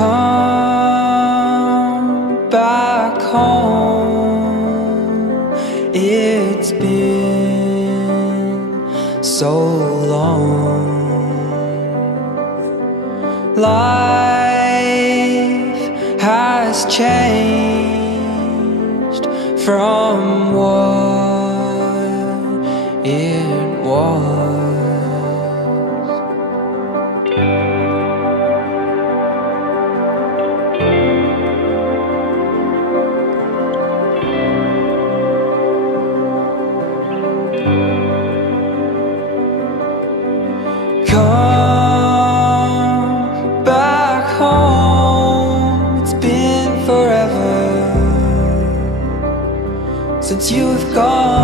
Come back home. It's been so long. Life has changed from what it was. Come back home. It's been forever since you've gone.